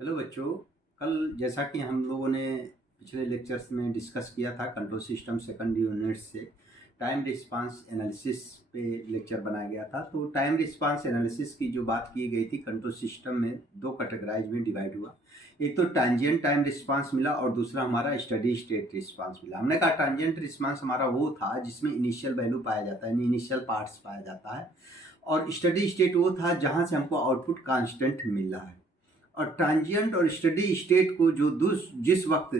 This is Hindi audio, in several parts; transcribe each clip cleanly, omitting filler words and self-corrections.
हेलो बच्चों। कल जैसा कि हम लोगों ने पिछले लेक्चर्स में डिस्कस किया था, कंट्रोल सिस्टम सेकंड यूनिट से टाइम रिस्पांस एनालिसिस पे लेक्चर बनाया गया था। तो टाइम रिस्पांस एनालिसिस की जो बात की गई थी, कंट्रोल सिस्टम में दो कैटेगराइज में डिवाइड हुआ। एक तो ट्रांजिएंट टाइम रिस्पांस मिला और दूसरा हमारा स्टडी स्टेट रिस्पांस मिला। हमने कहा ट्रांजिएंट रिस्पांस हमारा वो था जिसमें इनिशियल वैल्यू पाया जाता है, इनिशियल पार्ट्स पाया जाता है, और स्टडी स्टेट वो था जहाँ से हमको आउटपुट कांस्टेंट मिल रहा है। और ट्रांजिएंट और स्टडी स्टेट को जो जिस वक्त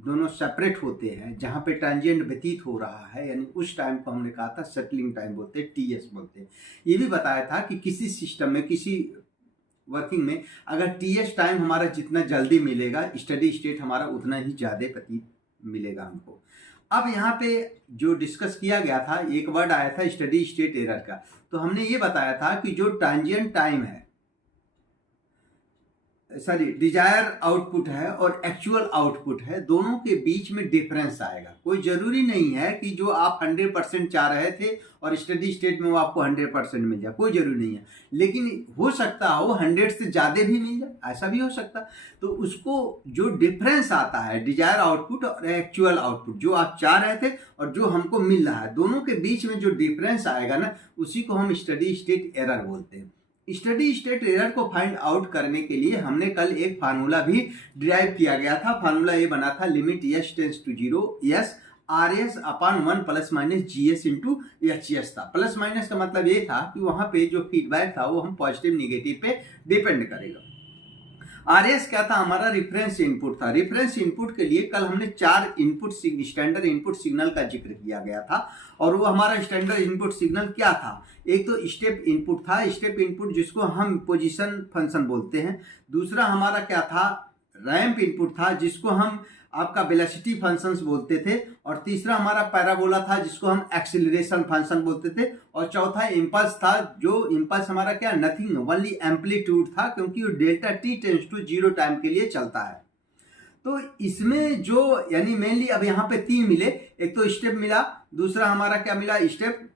दोनों सेपरेट होते हैं, जहाँ पे ट्रांजिएंट व्यतीत हो रहा है, यानी उस टाइम को हमने कहा था सेटलिंग टाइम बोलते हैं, टीएस बोलते हैं। ये भी बताया था कि किसी सिस्टम में, किसी वर्किंग में अगर टीएस टाइम हमारा जितना जल्दी मिलेगा, स्टडी स्टेट हमारा उतना ही ज़्यादा व्यतीत मिलेगा हमको। अब यहाँ पे जो डिस्कस किया गया था, एक वर्ड आया था स्टडी स्टेट एरर का। तो हमने ये बताया था कि जो ट्रांजिएंट टाइम है, डिजायर आउटपुट है और एक्चुअल आउटपुट है, दोनों के बीच में डिफरेंस आएगा। कोई जरूरी नहीं है कि जो आप 100% चाह रहे थे और स्टडी स्टेट में वो आपको 100% मिल जाए, कोई जरूरी नहीं है। लेकिन हो सकता हो 100 से ज़्यादा भी मिल जाए, ऐसा भी हो सकता। तो उसको जो डिफरेंस आता है, डिजायर आउटपुट और एक्चुअल आउटपुट, जो आप चाह रहे थे और जो हमको मिल रहा है, दोनों के बीच में जो डिफरेंस आएगा ना, उसी को हम स्टडी स्टेट एरर बोलते हैं। स्टडी स्टेट एरर को फाइंड आउट करने के लिए हमने कल एक फार्मूला भी डिराइव किया गया था। फार्मूला ये बना था, limit S tends to 0 S R S upon 1 plus minus G S into H s था। प्लस माइनस का मतलब ये था कि वहां पे जो फीडबैक था वो हम पॉजिटिव निगेटिव पे डिपेंड करेगा। आर एस क्या था? हमारा रिफरेंस इनपुट था। रिफरेंस इनपुट के लिए कल हमने 4 इनपुट स्टैंडर्ड इनपुट सिग्नल का जिक्र किया गया था। और वो हमारा स्टैंडर्ड इनपुट सिग्नल क्या था? एक तो स्टेप इनपुट था, स्टेप इनपुट जिसको हम पोजीशन फंक्शन बोलते हैं। दूसरा हमारा क्या था? रैंप इनपुट था, जिसको हम आपका वेलोसिटी फंक्शंस बोलते थे। और तीसरा हमारा पैराबोला था, जिसको हम एक्सीलरेशन फंक्शन बोलते थे। और चौथा इम्पल्स था, जो इम्पल्स हमारा क्या, नथिंग ओनली एम्पलीट्यूड था, क्योंकि वो delta t tends to 0 time के लिए चलता है। तो इसमें जो यानी मेनली अब यहाँ पे 3 मिले, एक तो स्टेप मिला, दूसरा हमारा क्या मिला,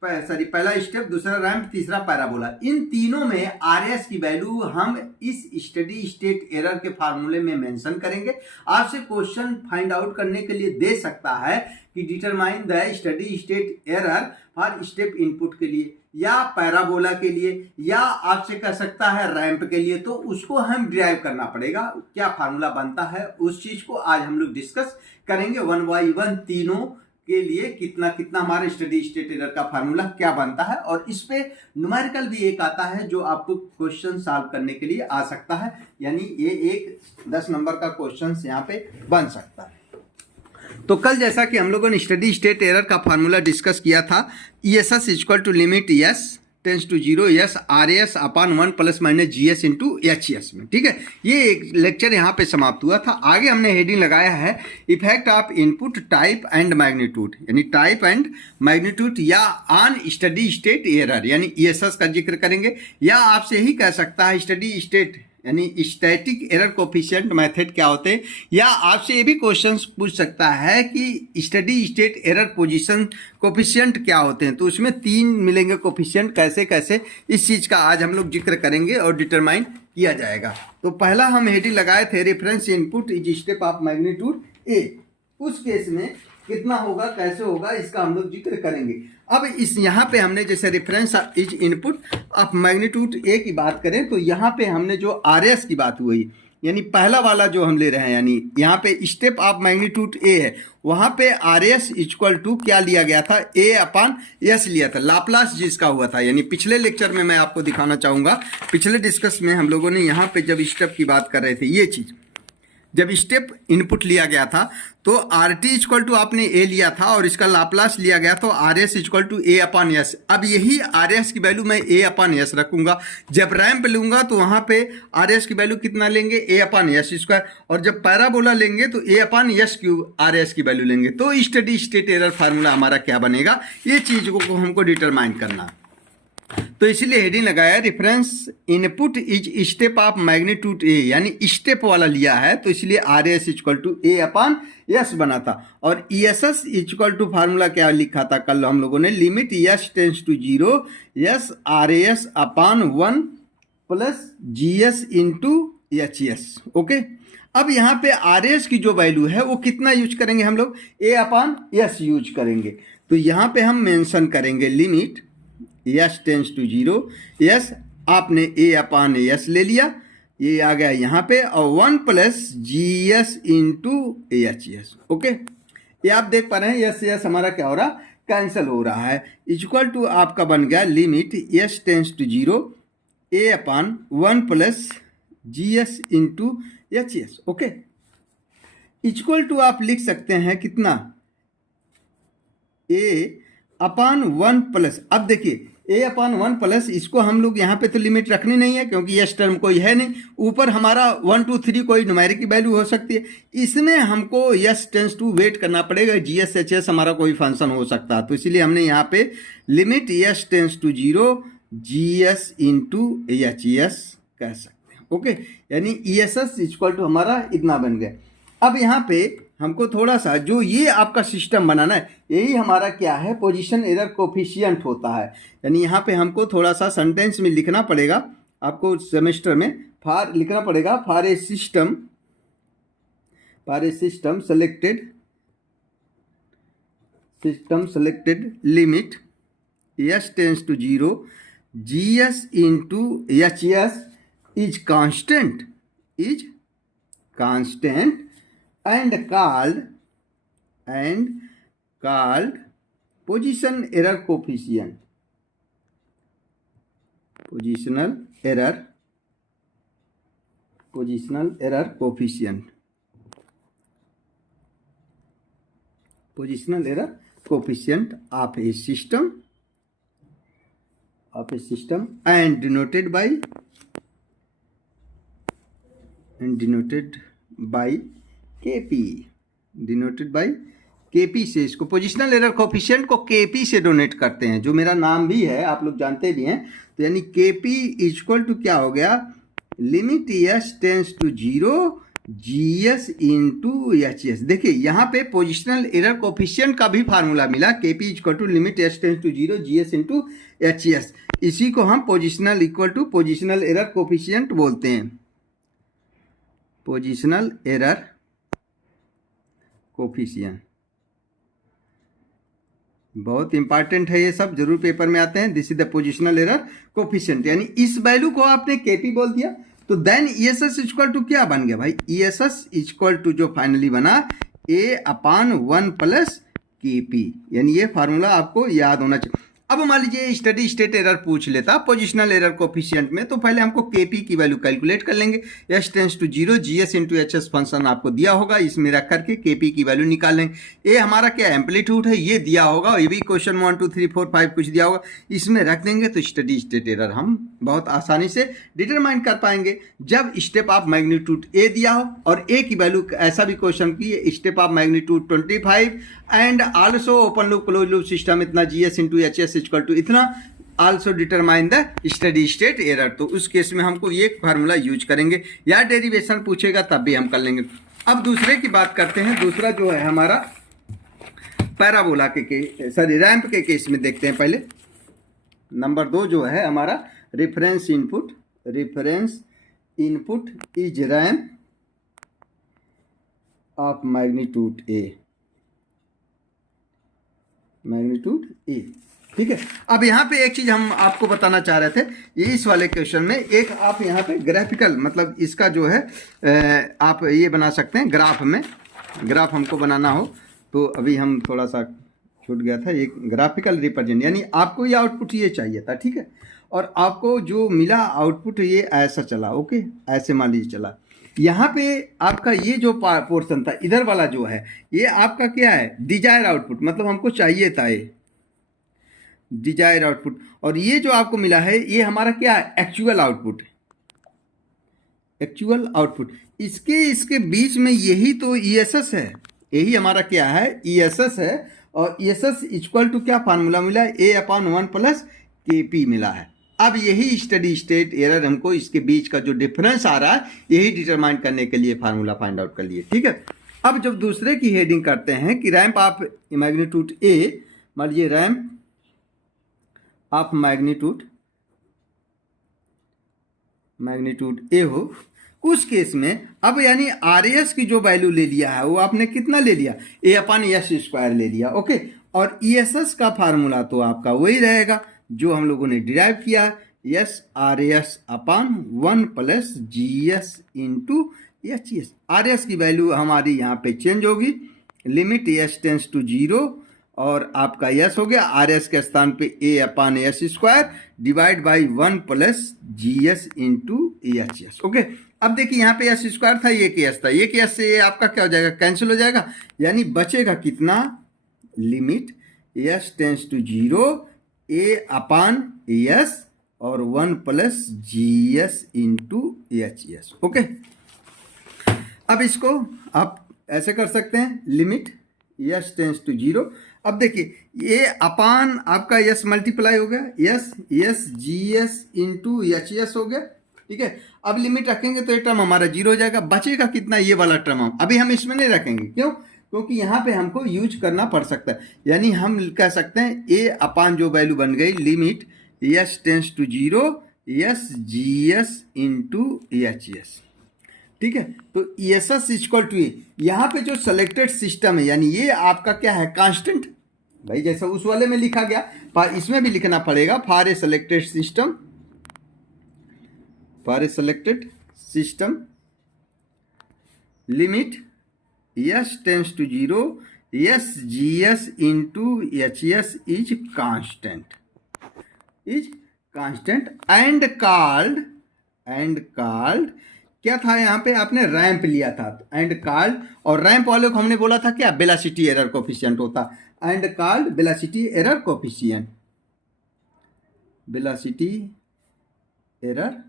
पहला स्टेप, दूसरा रैंप, तीसरा पैराबोला। इन तीनों में आरएस की वैल्यू हम इस स्टडी स्टेट एरर के फार्मूले में मेंशन करेंगे। आपसे क्वेश्चन फाइंड आउट करने के लिए दे सकता है कि determine the steady state error for step input के लिए, या पैराबोला के लिए, या आपसे कह सकता है रैंप के लिए। तो उसको हम डिराइव करना पड़ेगा, क्या फार्मूला बनता है उस चीज को आज हम लोग डिस्कस करेंगे 1 by 1 तीनों के लिए कितना कितना हमारे स्टडी स्टेट एरर का फार्मूला क्या बनता है। और इस पे न्यूमेरिकल भी एक आता है जो आपको क्वेश्चन सॉल्व करने के लिए आ सकता है, यानी ये एक 10 नंबर का क्वेश्चन यहाँ पे बन सकता है। तो कल जैसा कि हम लोगों ने स्टडी स्टेट एरर का फार्मूला डिस्कस किया था, E S S equal to limit S tends to 0 S R S upon 1 plus minus G S into H S में। ठीक है, ये एक लेक्चर यहाँ पे समाप्त हुआ था। आगे हमने हेडिंग लगाया है effect of input type and magnitude, यानी टाइप एंड मैग्नीट्यूड, या ऑन स्टडी स्टेट एरर, यानी ई एस एस का जिक्र करेंगे। या आपसे ही कह सकता है स्टडी स्टेट यानी स्टैटिक एरर कोफिशिएंट मेथड क्या होते हैं। या आपसे ये भी क्वेश्चंस पूछ सकता है कि study state error position coefficient क्या होते हैं। तो उसमें 3 मिलेंगे कोफिशिएंट, कैसे कैसे, इस चीज़ का आज हम लोग जिक्र करेंगे और डिटरमाइन किया जाएगा। तो पहला हम हेडिंग लगाए थे, reference input is step of magnitude ए। उस केस में कितना होगा, कैसे होगा, इसका हम लोग जिक्र करेंगे। अब इस यहाँ पे हमने जैसे reference is input of magnitude ए की बात करें, तो यहाँ पे हमने जो आर एस की बात हुई, यानी पहला वाला जो हम ले रहे हैं, यानी यहाँ पे स्टेप ऑफ मैग्नीट्यूड ए है, वहाँ पे आर एस इक्वल टू क्या लिया गया था, ए अपॉन एस लिया था, लाप्लास जिसका हुआ था। यानी पिछले लेक्चर में मैं आपको दिखाना चाहूँगा, पिछले डिस्कस में हम लोगों ने यहाँ पे जब स्टेप की बात कर रहे थे, ये चीज़ जब स्टेप इनपुट लिया गया था तो आर टी इक्वल टू आपने ए लिया था और इसका लाप्लास लिया गया तो R s equal to A upon s. अब यही आर एस की वैल्यू मैं ए अपॉन एस रखूंगा। जब रैंप लूंगा तो वहां पे आर एस की वैल्यू कितना लेंगे, ए अपॉन एस स्क्वायर। और जब पैराबोला लेंगे तो a upon s cube R s की वैल्यू लेंगे। तो स्टडी स्टेट एरर फार्मूला हमारा क्या बनेगा, ये चीज को हमको डिटरमाइन करना। तो इसीलिए हेडिंग लगाया reference input is step of magnitude A, यानी स्टेप वाला लिया है, तो इसलिए R s equal to A upon s बना था। और e S S equal to formula क्या लिखा था कल हम लोगों ने, limit S tends to 0 S R S upon 1 plus G S into H s. Okay, अब यहाँ पे आर एस की जो वैल्यू है वो कितना यूज करेंगे हम लोग, ए अपान एस यूज करेंगे। तो यहाँ पे हम मेंशन करेंगे limit S tends to 0, s आपने ए अपान एस ले लिया, ये आ गया यहाँ पे, और 1 plus G S into H s. Okay, ये आप देख पा रहे हैं एस एस हमारा क्या हो रहा, कैंसिल हो रहा है। इक्वल टू आपका बन गया limit S tends to 0 A upon 1 plus G S into H s. Okay, equal to आप लिख सकते हैं कितना, ए अपान 1 प्लस, अब देखिए ए अपान 1 प्लस, इसको हम लोग यहाँ पे तो लिमिट रखनी नहीं है क्योंकि यस टर्म कोई है नहीं, ऊपर हमारा 1 2 3 कोई न्यूमेरिक की वैल्यू हो सकती है, इसमें हमको यस टेंस टू वेट करना पड़ेगा, जी एस एच एस हमारा कोई फंक्शन हो सकता है, तो इसीलिए हमने यहाँ पे limit s tends to 0 G S into H s कह सकते हैं। ओके, यानी e S S equal to हमारा इतना बन गया। अब यहाँ पे हमको थोड़ा सा जो ये आपका सिस्टम बनाना है, यही हमारा क्या है, पोजीशन एरर कोफिशिएंट होता है। यानी यहाँ पे हमको थोड़ा सा सेंटेंस में लिखना पड़ेगा, आपको सेमेस्टर में फॉर लिखना पड़ेगा, for a system selected limit S tends to 0 G S into H s is constant and called positional error coefficient, positional error coefficient of a system and denoted by KP से, इसको पोजिशनल एरर कोफिशिएंट को केपी से डोनेट करते हैं, जो मेरा नाम भी है, आप लोग जानते भी हैं। तो यानी केपी इक्वल टू क्या हो गया, limit S tends to 0 G S into H s. देखिए यहाँ पे पोजिशनल एरर कोफिशिएंट का भी फार्मूला मिला, KP equal to limit S tends to 0 G S into H S, इसी को हम positional equal to positional error coefficient बोलते हैं, पोजिशनल एरर कोफिशिएंट। बहुत इंपॉर्टेंट है ये सब, जरूर पेपर में आते हैं। This is the positional error coefficient, यानी इस वैल्यू को आपने केपी बोल दिया, तो देन ईएसएस इक्वल टू क्या बन गया भाई, ईएसएस इक्वल टू जो फाइनली बना ए अपान 1 प्लस केपी, यानी ये फार्मूला आपको याद होना चाहिए। अब मान लीजिए स्टडी स्टेट एरर पूछ लेता पोजिशनल एरर कोफिशिएंट में, तो पहले हमको केपी की वैल्यू कैलकुलेट कर लेंगे, s tends to 0 G s into H s function आपको दिया होगा, इसमें रख करके केपी की वैल्यू निकाल लेंगे। ये हमारा क्या एम्पलीट्यूड है, ये दिया होगा, ये भी क्वेश्चन 1 2 3 4 5 कुछ दिया होगा, इसमें रख देंगे, तो स्टडी स्टेट एरर हम बहुत आसानी से डिटरमाइन कर पाएंगे। जब स्टेप ऑफ मैग्नीट्यूड ए दिया हो और ए की वैल्यू, ऐसा भी क्वेश्चन की step of magnitude 25 and also open loop close loop system इतना G s into H s equal to इतना, also determine the steady state error, तो उस केस में हमको ये फार्मूला यूज करेंगे, या डेरिवेशन पूछेगा तब भी हम कर लेंगे। अब दूसरे की बात करते हैं, दूसरा जो है हमारा पैराबोला के सॉरी रैंप के केस में देखते हैं। पहले नंबर 2 जो है हमारा reference input is ramp of magnitude ए, ठीक है। अब यहाँ पे एक चीज हम आपको बताना चाह रहे थे, ये इस वाले क्वेश्चन में एक आप यहाँ पे ग्राफिकल, मतलब इसका जो है आप ये बना सकते हैं, ग्राफ हमको बनाना हो तो अभी हम थोड़ा सा छूट गया था, एक ग्राफिकल रिप्रेजेंट, यानी आपको ये आउटपुट ये चाहिए था, ठीक है, और आपको जो मिला आउटपुट ये ऐसा चला, ओके, ऐसे मान लीजिए चला। यहाँ पे आपका ये जो पोर्शन था इधर वाला जो है, ये आपका क्या है, डिजायर आउटपुट, मतलब हमको चाहिए था ये डिजायर आउटपुट, और ये जो आपको मिला है ये हमारा क्या है, एक्चुअल आउटपुट। इसके बीच में यही तो ईएसएस है, यही हमारा क्या है, ईएसएस है, और ईएसएस इक्वल टू क्या फार्मूला मिला, ए अपान 1 प्लस केपी मिला है। अब यही स्टडी स्टेट एरर हमको इसके बीच का जो डिफरेंस आ रहा है यही डिटरमाइन करने के लिए फार्मूला फाइंड आउट कर लिए, ठीक है। अब जब दूसरे की हेडिंग करते हैं कि रैंप ऑफ मैग्नीट्यूड ए, मान लीजिए रैंप ऑफ मैग्नीट्यूड ए हो, उस केस में अब यानी आर एस की जो वैल्यू ले लिया है वो आपने कितना ले लिया, ए अपन एस स्क्वायर ले लिया। ओके, और ई एस एस का फार्मूला तो आपका वही रहेगा जो हम लोगों ने डिराइव किया, S R s upon 1 plus G S into H S. R s की वैल्यू हमारी यहाँ पे चेंज होगी, लिमिट एस टेंस टू 0 और आपका यस हो गया, आर एस के स्थान पे a upon s square divide by 1 plus G S into H s. Okay, अब देखिए यहाँ पे एस स्क्वायर था, ये के एस था, ये के एस से ये आपका क्या हो जाएगा, कैंसिल हो जाएगा, यानी बचेगा कितना, limit S tends to 0 A upon s और 1 plus G S into H s. Okay, अब इसको आप ऐसे कर सकते हैं, लिमिट एस टेंस टू 0। अब देखिए ये अपान आपका एस मल्टीप्लाई हो गया, S G S into H S हो गया। ठीक है, अब लिमिट रखेंगे तो ये टर्म हमारा 0 हो जाएगा, बचेगा कितना, ये वाला टर्म हम अभी हम इसमें नहीं रखेंगे, क्यों, क्योंकि यहाँ पे हमको यूज करना पड़ सकता है, यानी हम कह सकते हैं ए अपान जो वैल्यू बन गई, limit S tends to 0 s G S into H s. ठीक है, तो s S equal to A, यहाँ पे जो सेलेक्टेड सिस्टम है यानी ये आपका क्या है, कांस्टेंट, भाई जैसा उस वाले में लिखा गया पर इसमें भी लिखना पड़ेगा, for a selected system, for a selected system limit S tends to 0 s G S into H s is constant, is constant and called क्या था, यहाँ पे आपने रैंप लिया था एंड कॉल्ड, और रैंप वाले को हमने बोला था क्या, वेलोसिटी एरर कोफिशिएंट होता, and called velocity error coefficient, velocity error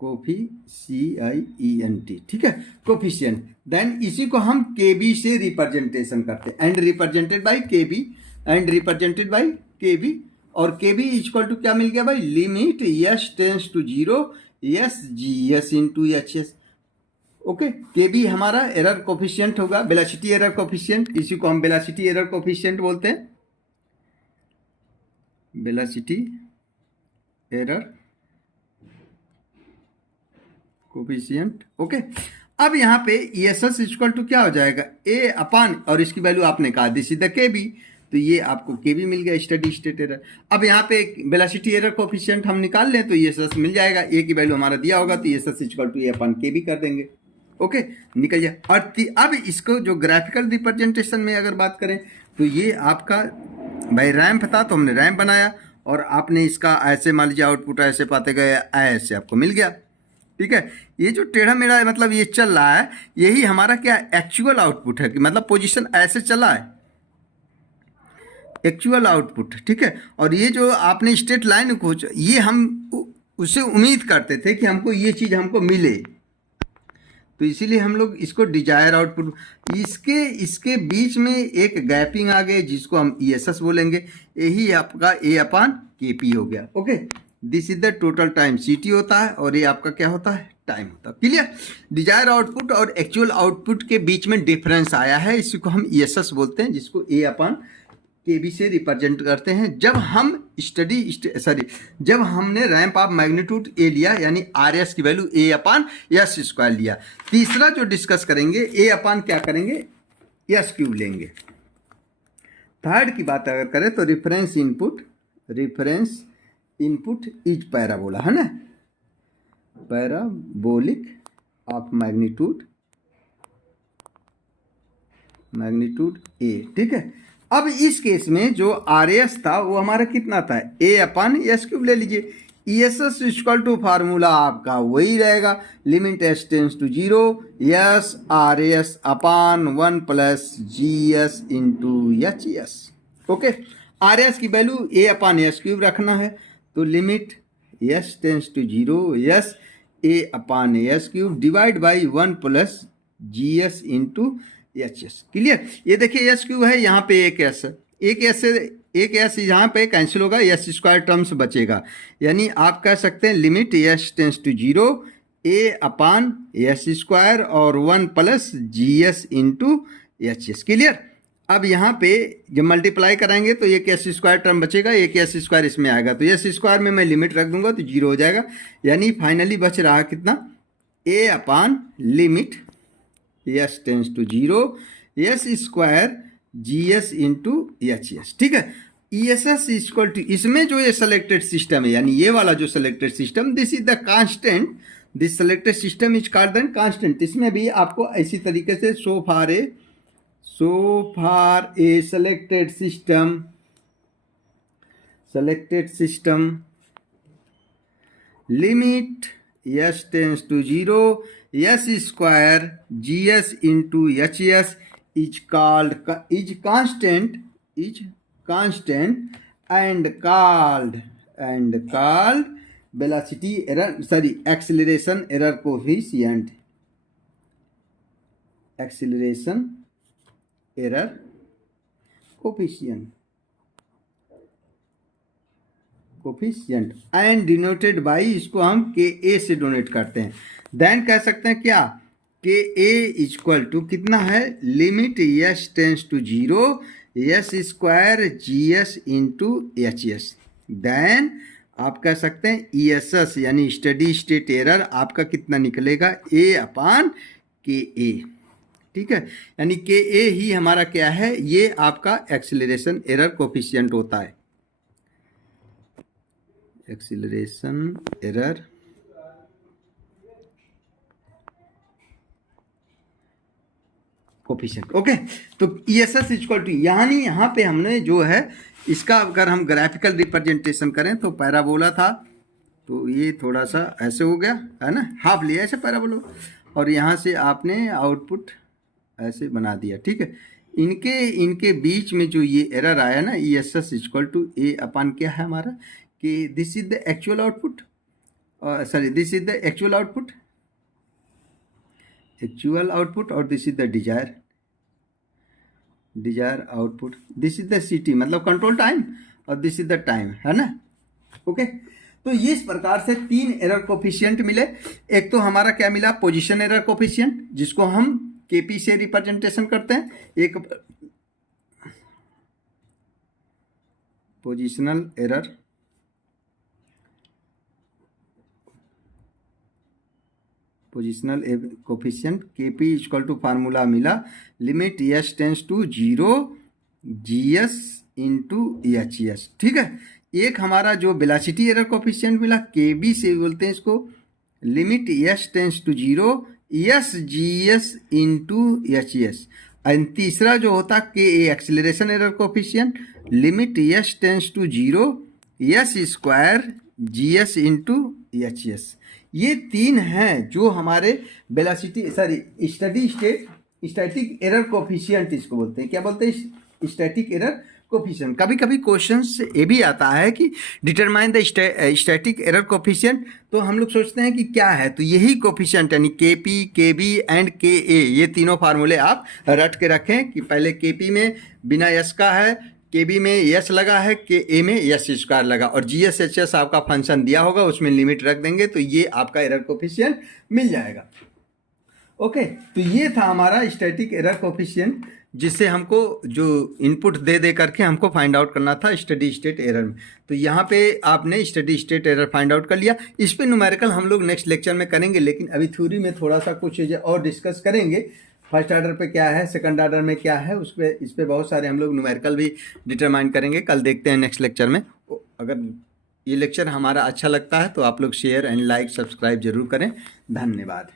coefficient. ठीक है, कोफिशिएंट, देन इसी को हम केबी से रिप्रेजेंटेशन करते हैं, and represented by KB, and represented by KB, और केबी इक्वल टू क्या मिल गया भाई, limit S tends to 0 s G S into H s. Okay, KB हमारा एरर कोफिशिएंट होगा, वेलोसिटी एरर कोफिशिएंट, इसी को हम वेलोसिटी एरर कोफिशिएंट बोलते हैं, वेलोसिटी एरर कोफिशिएंट। ओके, अब यहाँ पे एस एस इक्वल टू क्या हो जाएगा, ए अपान, और इसकी वैल्यू आपने कहा दिस इज द केबी, तो ये आपको केबी मिल गया, स्टेडी स्टेट एरर। अब यहाँ पे वेलोसिटी एरर कोफिशिएंट हम निकाल लें तो ये एस मिल जाएगा, ए की वैल्यू हमारा दिया होगा तो एस इक्वल टू ए अपन केबी कर देंगे। ओके, निकल जाए। और अब इसको जो ग्राफिकल रिप्रेजेंटेशन में अगर बात करें तो ये आपका भाई रैंप था तो हमने रैंप बनाया, और आपने इसका ऐसे मान लीजिए आउटपुट ऐसे पाते गए, ऐसे आपको मिल गया। ठीक है, ये जो टेढ़ा मेढ़ा मतलब ये चल रहा है, यही हमारा क्या एक्चुअल आउटपुट है, कि मतलब पोजीशन ऐसे चला है, एक्चुअल आउटपुट। ठीक है, और ये जो आपने स्ट्रेट लाइन को, ये हम उससे उम्मीद करते थे कि हमको ये चीज़ हमको मिले, तो इसीलिए हम लोग इसको डिजायर आउटपुट, इसके बीच में एक गैपिंग आ गई जिसको हम ई एस एस बोलेंगे, यही आपका ए अपान के पी हो गया। Okay, this is the total time C T होता है, और ये आपका क्या होता है, टाइम होता है। क्लियर, डिजायर आउटपुट और एक्चुअल आउटपुट के बीच में डिफरेंस आया है, इसी को हम ई एस एस बोलते हैं, जिसको ए अपान केबी से रिप्रेजेंट करते हैं। जब हमने रैंप ऑफ मैग्नीट्यूड ए लिया, यानी आर एस की value A upon s square लिया। तीसरा जो डिस्कस करेंगे, ए अपान क्या करेंगे, एस क्यूब लेंगे। थर्ड की बात अगर करें तो रेफरेंस इनपुट इज पैराबोला, है ना, पैराबोलिक ऑफ मैग्नीट्यूड ए। ठीक है, अब इस केस में जो आर एस था वो हमारा कितना था, ए अपान एस क्यूब ले लीजिए। E S S equal to formula आपका वही रहेगा, limit S tends to 0 S R s upon 1 plus G S into H s. Okay, R s की value A upon s cube रखना है, तो limit S tends to 0 s A upon s cube divide by 1 plus G S into H s. Clear, ये देखिए एस क्यूब है, यहाँ पे एक एस है, एक एस यहाँ पे कैंसिल होगा, एस स्क्वायर टर्म्स बचेगा, यानी आप कह सकते हैं limit S tends to 0 A upon s square और 1 plus G S into H s. Clear, अब यहाँ पे जब मल्टीप्लाई कराएंगे तो एक एस स्क्वायर टर्म बचेगा, एक एस स्क्वायर इसमें आएगा, तो एस स्क्वायर में मैं लिमिट रख दूंगा तो 0 हो जाएगा। यानी फाइनली बच रहा कितना, a upon limit S tends to 0 s square G S into H s. ठीक है, e S S equal to, इसमें जो ये सेलेक्टेड सिस्टम है यानी ये वाला जो selected system, this is the constant, this selected system is called the constant. इसमें भी आपको इसी तरीके से सो फार ए selected system limit s tends to 0 s square gs into hs is constant and called velocity error, sorry, acceleration error coefficient, and denoted by, इसको हम के ए से डोनेट करते हैं। देन कह सकते हैं क्या, के ए इक्वल टू कितना है, limit S tends to 0 s square G S into H s. Then आप कह सकते हैं ई एस एस यानी स्टडी स्टेट एरर आपका कितना निकलेगा, ए अपान के ए। ठीक है, यानी के ए ही हमारा क्या है, ये आपका एक्सीलरेशन एरर कोफिशिएंट होता है, एक्सीलरेशन एरर कोफिशिएंट। ओके, तो e S S equal to, यानी यहाँ पे हमने जो है इसका अगर हम ग्राफिकल रिप्रेजेंटेशन करें तो पैराबोला था, तो ये थोड़ा सा ऐसे हो गया है ना, हाफ लिया ऐसे पैराबोला, और यहाँ से आपने आउटपुट ऐसे बना दिया। ठीक है, इनके बीच में जो ये एरर आया ना, e S S equal to a upon क्या है हमारा, कि this is the actual output, sorry this is the actual output और this is the desire output, this is the C T मतलब कंट्रोल टाइम, और दिस इज द टाइम, है ना। ओके, तो ये इस प्रकार से 3 एरर कोफिशिएंट मिले। एक तो हमारा क्या मिला, पोजीशन एरर कोफिशिएंट, जिसको हम केपी से रिप्रेजेंटेशन करते हैं, एक positional error coefficient KP equal to formula मिला, limit S tends to 0 G s into H s. ठीक है, एक हमारा जो वेलोसिटी एरर कोफिशिएंट मिला, केबी से बोलते हैं इसको, limit S tends to 0 s G S into H s. And तीसरा जो होता के acceleration error coefficient, limit S tends to 0 s square G S into H s. ये 3 हैं जो हमारे velocity, sorry static error coefficient इसको बोलते हैं। क्या बोलते हैं, स्टैटिक एरर कोफिशिएंट। कभी कभी क्वेश्चन ये भी आता है कि determine the static error coefficient, तो हम लोग सोचते हैं कि क्या है, तो यही कोफिशिएंट यानी के पी, के बी एंड के ए, ये तीनों फार्मूले आप रट के रखें कि पहले के पी में बिना एस का है, के बी में एस लगा है, के ए में एस स्क्वायर लगा, और जी एस एच एस आपका फंक्शन दिया होगा, उसमें लिमिट रख देंगे तो ये आपका एरर कोफिशिएंट मिल जाएगा। ओके, तो ये था हमारा स्टैटिक एरर कोफिशिएंट, जिससे हमको जो इनपुट दे करके हमको फाइंड आउट करना था स्टडी स्टेट एरर में। तो यहाँ पे आपने study state error find out कर लिया। इस पे न्यूमेरिकल हम लोग नेक्स्ट लेक्चर में करेंगे, लेकिन अभी थ्योरी में थोड़ा सा कुछ चीज़ें और डिस्कस करेंगे। फर्स्ट ऑर्डर पे क्या है, सेकंड ऑर्डर में क्या है, उस पर इस पर बहुत सारे हम लोग न्यूमेरिकल भी डिटरमाइन करेंगे। कल देखते हैं नेक्स्ट लेक्चर में। अगर ये लेक्चर हमारा अच्छा लगता है तो आप लोग शेयर एंड लाइक सब्सक्राइब जरूर करें। धन्यवाद।